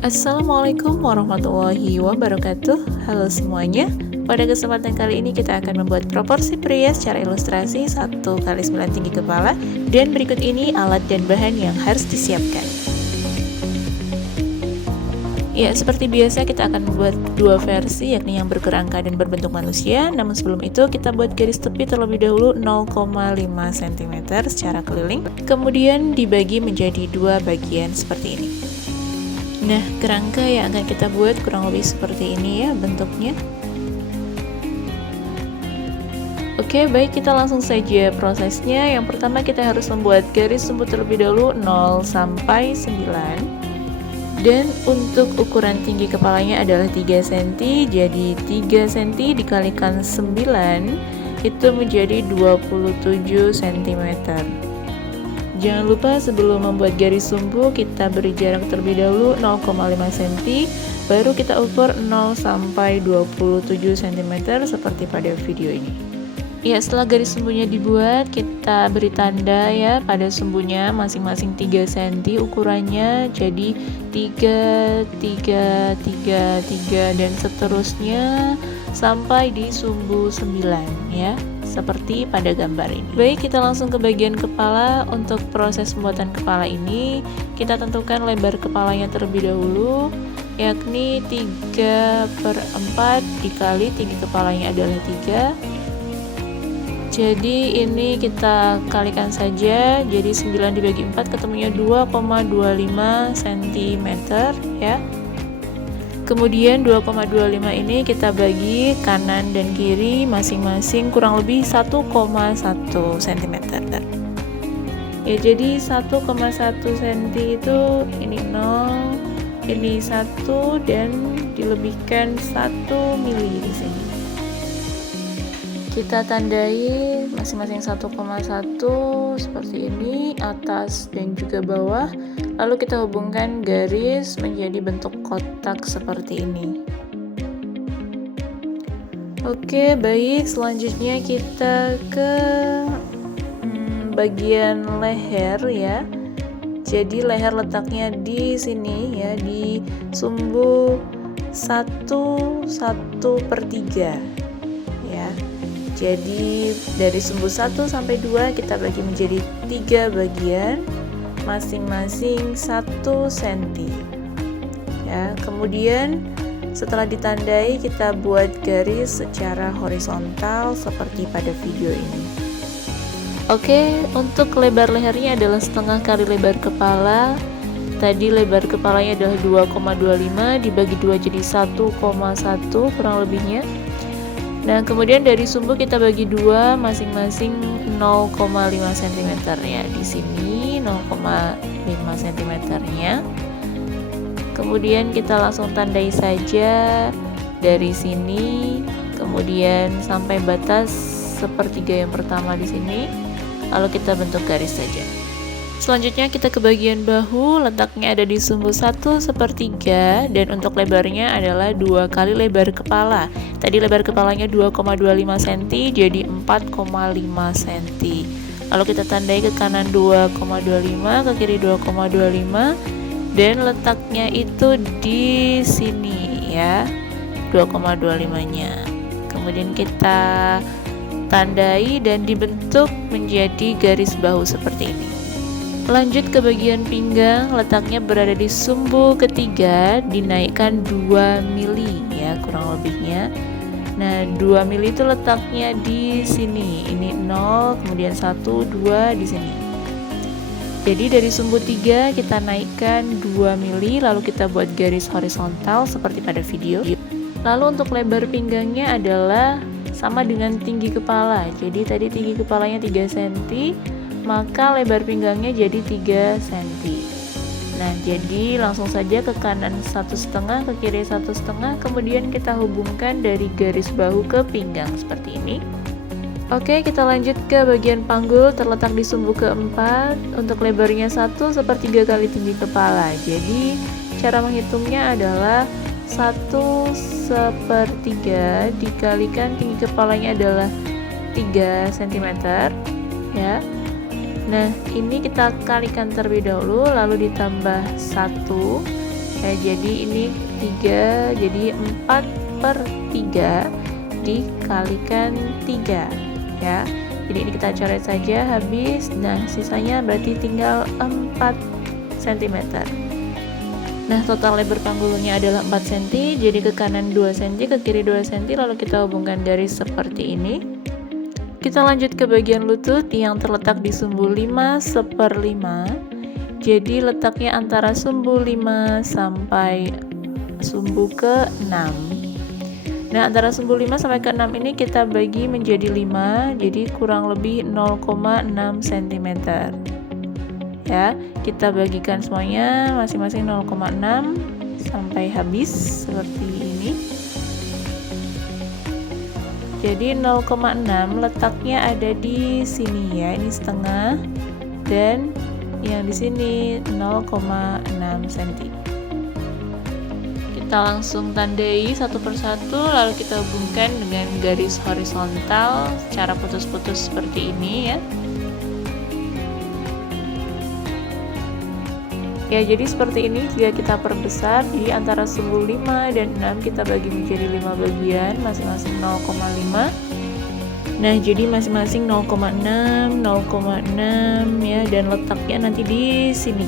Assalamualaikum warahmatullahi wabarakatuh. Halo semuanya. Pada kesempatan kali ini kita akan membuat proporsi pria secara ilustrasi 1x9 tinggi kepala. Dan berikut ini alat dan bahan yang harus disiapkan. Ya, seperti biasa kita akan membuat dua versi, yakni yang berkerangka dan berbentuk manusia. Namun sebelum itu kita buat garis tepi terlebih dahulu 0,5 cm secara keliling. Kemudian dibagi menjadi dua bagian seperti ini. Nah, kerangka yang akan kita buat kurang lebih seperti ini ya bentuknya. Oke, baik, kita langsung saja prosesnya. Yang pertama kita harus membuat garis sumbu terlebih dahulu 0 sampai 9. Dan untuk ukuran tinggi kepalanya adalah 3 cm. Jadi 3 cm dikalikan 9 itu menjadi 27 cm. Jangan lupa sebelum membuat garis sumbu kita beri jarak terlebih dahulu 0,5 cm, baru kita ukur 0 sampai 27 cm seperti pada video ini. Ya, setelah garis sumbunya dibuat, kita beri tanda ya pada sumbunya masing-masing 3 cm ukurannya, jadi 3, 3, 3, 3 dan seterusnya sampai di sumbu 9 ya. Seperti pada gambar ini. Baik, kita langsung ke bagian kepala. Untuk proses pembuatan kepala ini kita tentukan lebar kepalanya terlebih dahulu, yakni 3/4 dikali tinggi kepalanya adalah 3. Jadi ini kita kalikan saja, jadi 9 dibagi 4 ketemunya 2,25 cm ya. Kemudian 2,25 ini kita bagi kanan dan kiri masing-masing kurang lebih 1,1 cm. Ya, jadi 1,1 cm itu ini 0, ini 1 dan dilebihkan 1 mili di sini. Kita tandai masing-masing 1,1 seperti ini, atas dan juga bawah. Lalu kita hubungkan garis menjadi bentuk kotak seperti ini. Oke, baik, selanjutnya kita ke bagian leher ya. Jadi leher letaknya di sini ya, di sumbu 1/3 ya. Jadi dari sumbu 1 sampai 2 kita bagi menjadi 3 bagian, masing-masing 1 cm ya. Kemudian setelah ditandai kita buat garis secara horizontal seperti pada video ini. Oke, untuk lebar lehernya adalah setengah kali lebar kepala. Tadi lebar kepalanya adalah 2,25 dibagi 2 jadi 1,1 kurang lebihnya. Nah, kemudian dari sumbu kita bagi 2 masing-masing 0,5 cm ya. Di sini 0,5 cm-nya. Kemudian kita langsung tandai saja dari sini, kemudian sampai batas sepertiga yang pertama di sini. Lalu kita bentuk garis saja. Selanjutnya kita ke bagian bahu, letaknya ada di sumbu 1/3 dan untuk lebarnya adalah 2 kali lebar kepala. Tadi lebar kepalanya 2,25 cm jadi 4,5 cm. Lalu kita tandai ke kanan 2,25, ke kiri 2,25 dan letaknya itu di sini ya, 2,25-nya. Kemudian kita tandai dan dibentuk menjadi garis bahu seperti ini. Lanjut ke bagian pinggang, letaknya berada di sumbu ketiga, dinaikkan 2 mili ya kurang lebihnya. Nah, 2 mili itu letaknya di sini. Ini 0, kemudian 1, 2 di sini. Jadi dari sumbu 3 kita naikkan 2 mili, lalu kita buat garis horizontal seperti pada video. Lalu untuk lebar pinggangnya adalah sama dengan tinggi kepala. Jadi tadi tinggi kepalanya 3 cm, maka lebar pinggangnya jadi 3 cm. Nah, jadi langsung saja ke kanan 1,5, ke kiri 1,5, kemudian kita hubungkan dari garis bahu ke pinggang seperti ini. Oke, kita lanjut ke bagian panggul, terletak di sumbu keempat. Untuk lebarnya 1/3 kali tinggi kepala. Jadi cara menghitungnya adalah 1/3 dikalikan tinggi kepalanya adalah 3 cm ya. Nah, ini kita kalikan terlebih dahulu, lalu ditambah 1 Ya, jadi ini 3, jadi 4/3 dikalikan 3 ya. Jadi ini kita coret saja habis. Nah, sisanya berarti tinggal 4 cm. Nah, total lebar panggulnya adalah 4 cm, jadi ke kanan 2 cm, ke kiri 2 cm, lalu kita hubungkan garis seperti ini. Kita lanjut ke bagian lutut yang terletak di sumbu 5/5. Jadi letaknya antara sumbu 5 sampai sumbu ke-6. Nah, antara sumbu 5 sampai ke-6 ini kita bagi menjadi 5, jadi kurang lebih 0,6 cm. Ya, kita bagikan semuanya masing-masing 0,6 sampai habis seperti ini. Jadi 0,6 letaknya ada di sini ya, ini setengah, dan yang di sini 0,6 cm. Kita langsung tandai satu persatu, lalu kita hubungkan dengan garis horizontal secara putus-putus seperti ini ya. Ya, jadi seperti ini jika kita perbesar, jadi antara sumbu 5 dan 6 kita bagi menjadi 5 bagian, masing-masing 0,5. Nah, jadi masing-masing 0,6, 0,6 ya, dan letaknya nanti di sini.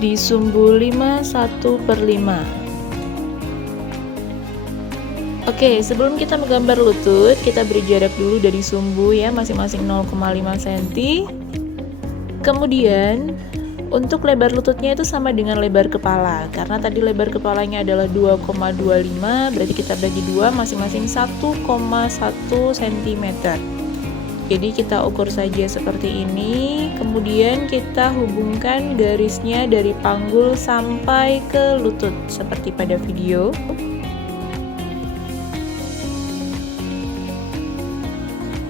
Di sumbu 5 1/5. Oke, sebelum kita menggambar lutut, kita beri jarak dulu dari sumbu ya, masing-masing 0,5 cm. Kemudian untuk lebar lututnya itu sama dengan lebar kepala, karena tadi lebar kepalanya adalah 2,25, berarti kita bagi 2, masing-masing 1,1 cm. Jadi kita ukur saja seperti ini, kemudian kita hubungkan garisnya dari panggul sampai ke lutut seperti pada video.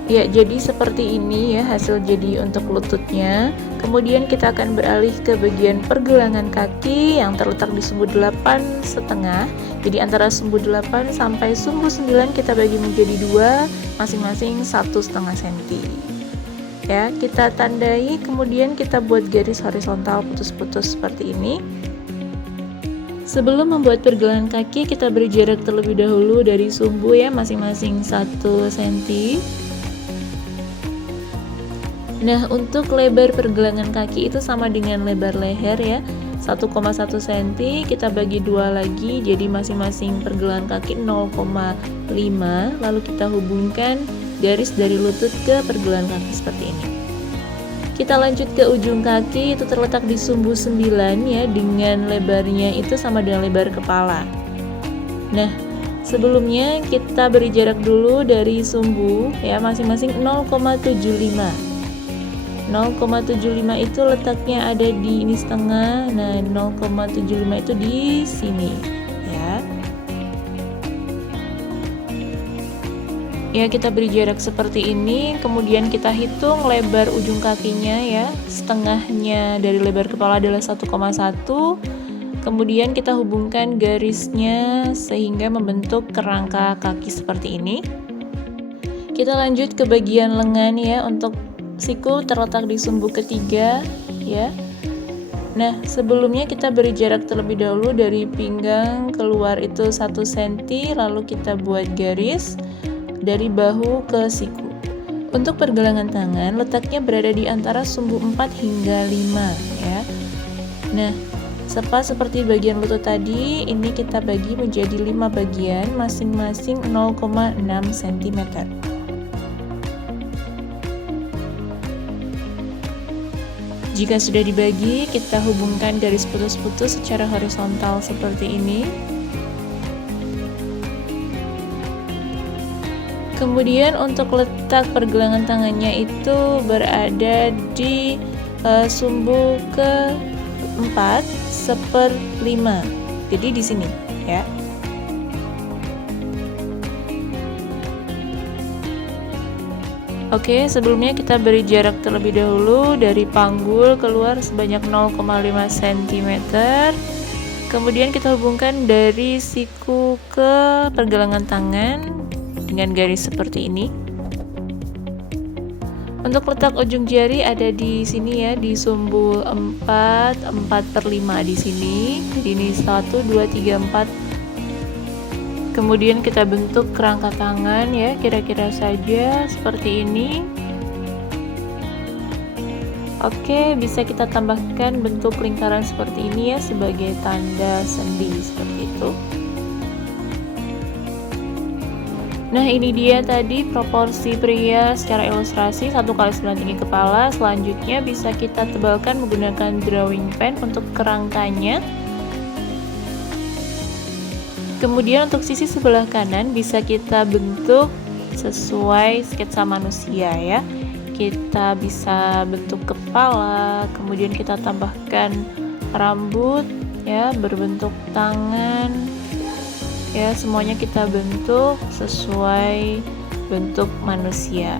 Ya, jadi seperti ini ya hasil jadi untuk lututnya. Kemudian kita akan beralih ke bagian pergelangan kaki yang terletak di sumbu 8,5. Jadi antara sumbu 8 sampai sumbu 9 kita bagi menjadi 2, masing-masing 1,5 cm. Ya, kita tandai, kemudian kita buat garis horizontal putus-putus seperti ini. Sebelum membuat pergelangan kaki, kita beri jarak terlebih dahulu dari sumbu ya, masing-masing 1 cm. Nah, untuk lebar pergelangan kaki itu sama dengan lebar leher ya, 1,1 cm, kita bagi 2 lagi, jadi masing-masing pergelangan kaki 0,5, lalu kita hubungkan garis dari lutut ke pergelangan kaki seperti ini. Kita lanjut ke ujung kaki, itu terletak di sumbu 9 ya, dengan lebarnya itu sama dengan lebar kepala. Nah, sebelumnya kita beri jarak dulu dari sumbu ya, masing-masing 0,75. 0,75 itu letaknya ada di ini setengah. Nah, 0,75 itu di sini ya. Ya, kita beri jarak seperti ini, kemudian kita hitung lebar ujung kakinya ya. Setengahnya dari lebar kepala adalah 1,1. Kemudian kita hubungkan garisnya sehingga membentuk kerangka kaki seperti ini. Kita lanjut ke bagian lengan ya. Untuk siku terletak di sumbu ketiga ya. Nah, sebelumnya kita beri jarak terlebih dahulu dari pinggang keluar itu 1 cm, lalu kita buat garis dari bahu ke siku. Untuk pergelangan tangan letaknya berada di antara sumbu 4 hingga 5 ya. Nah, seperti bagian lutut tadi, ini kita bagi menjadi 5 bagian, masing-masing 0,6 cm. Jika sudah dibagi, kita hubungkan garis putus-putus secara horizontal seperti ini. Kemudian untuk letak pergelangan tangannya itu berada di sumbu ke-4 1/5. Jadi di sini ya. Oke, sebelumnya kita beri jarak terlebih dahulu dari panggul keluar sebanyak 0,5 cm. Kemudian kita hubungkan dari siku ke pergelangan tangan dengan garis seperti ini. Untuk letak ujung jari ada di sini ya, di sumbu 4/5 di sini. Jadi ini 1 2 3 4. Kemudian kita bentuk kerangka tangan ya, kira-kira saja seperti ini. Oke, bisa kita tambahkan bentuk lingkaran seperti ini ya sebagai tanda sendi seperti itu. Nah, ini dia tadi proporsi pria secara ilustrasi 1x9 tinggi kepala. Selanjutnya bisa kita tebalkan menggunakan drawing pen untuk kerangkanya. Kemudian untuk sisi sebelah kanan bisa kita bentuk sesuai sketsa manusia ya. Kita bisa bentuk kepala, kemudian kita tambahkan rambut ya, berbentuk tangan ya, semuanya kita bentuk sesuai bentuk manusia.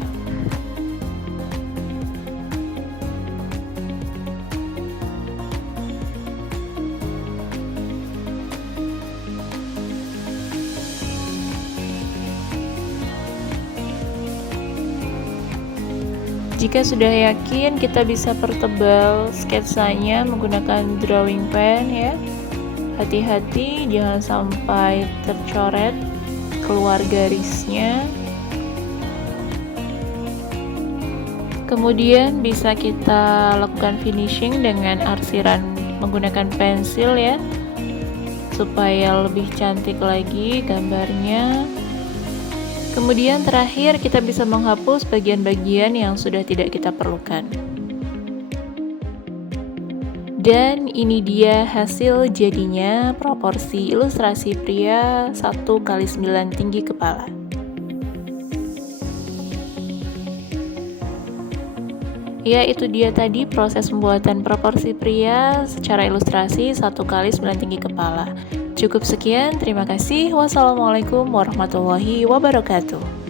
Jika sudah yakin, kita bisa pertebal sketsanya menggunakan drawing pen ya. Hati-hati jangan sampai tercoret keluar garisnya. Kemudian bisa kita lakukan finishing dengan arsiran menggunakan pensil ya, supaya lebih cantik lagi gambarnya. Kemudian terakhir kita bisa menghapus bagian-bagian yang sudah tidak kita perlukan. Dan ini dia hasil jadinya proporsi ilustrasi pria 1x9 tinggi kepala. Ya, itu dia tadi proses pembuatan proporsi pria secara ilustrasi 1x9 tinggi kepala. Cukup sekian, terima kasih. Wassalamualaikum warahmatullahi wabarakatuh.